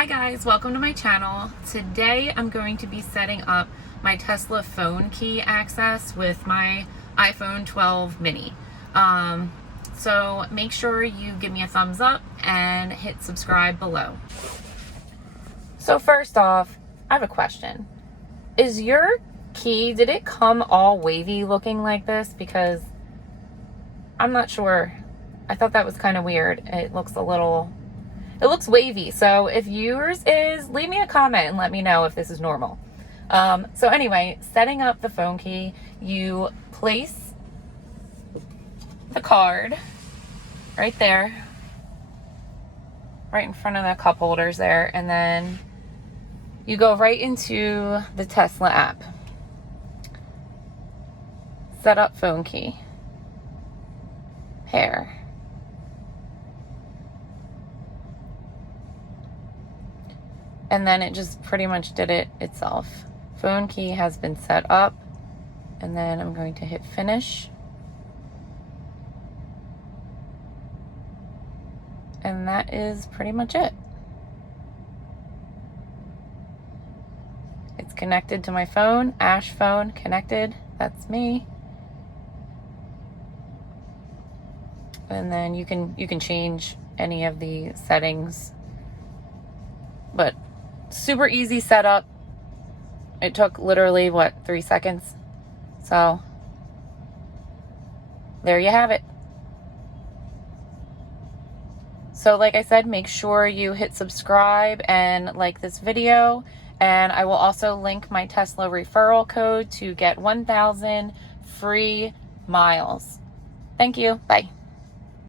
Hi guys, welcome to my channel. Today I'm going to be setting up my Tesla phone key access with my iPhone 12 mini. So make sure you give me a thumbs up and hit subscribe below. So first off, I have a question. Is your key, did it come all wavy looking like this? Because I'm not sure. I thought that was kind of weird. It looks wavy. So if yours is, leave me a comment and let me know if this is normal. So anyway, setting up the phone key, you place the card right there, right in front of the cup holders there, and then you go right into the Tesla app. Set up phone key. Pair. And then it just pretty much did it itself. Phone key has been set up. And then I'm going to hit finish. And that is pretty much it. It's connected to my phone, Ash phone connected. That's me. And then you can change any of the settings. But super easy setup. It took literally, 3 seconds? So, there you have it. So like I said, make sure you hit subscribe and like this video. And I will also link my Tesla referral code to get 1,000 free miles. Thank you. Bye.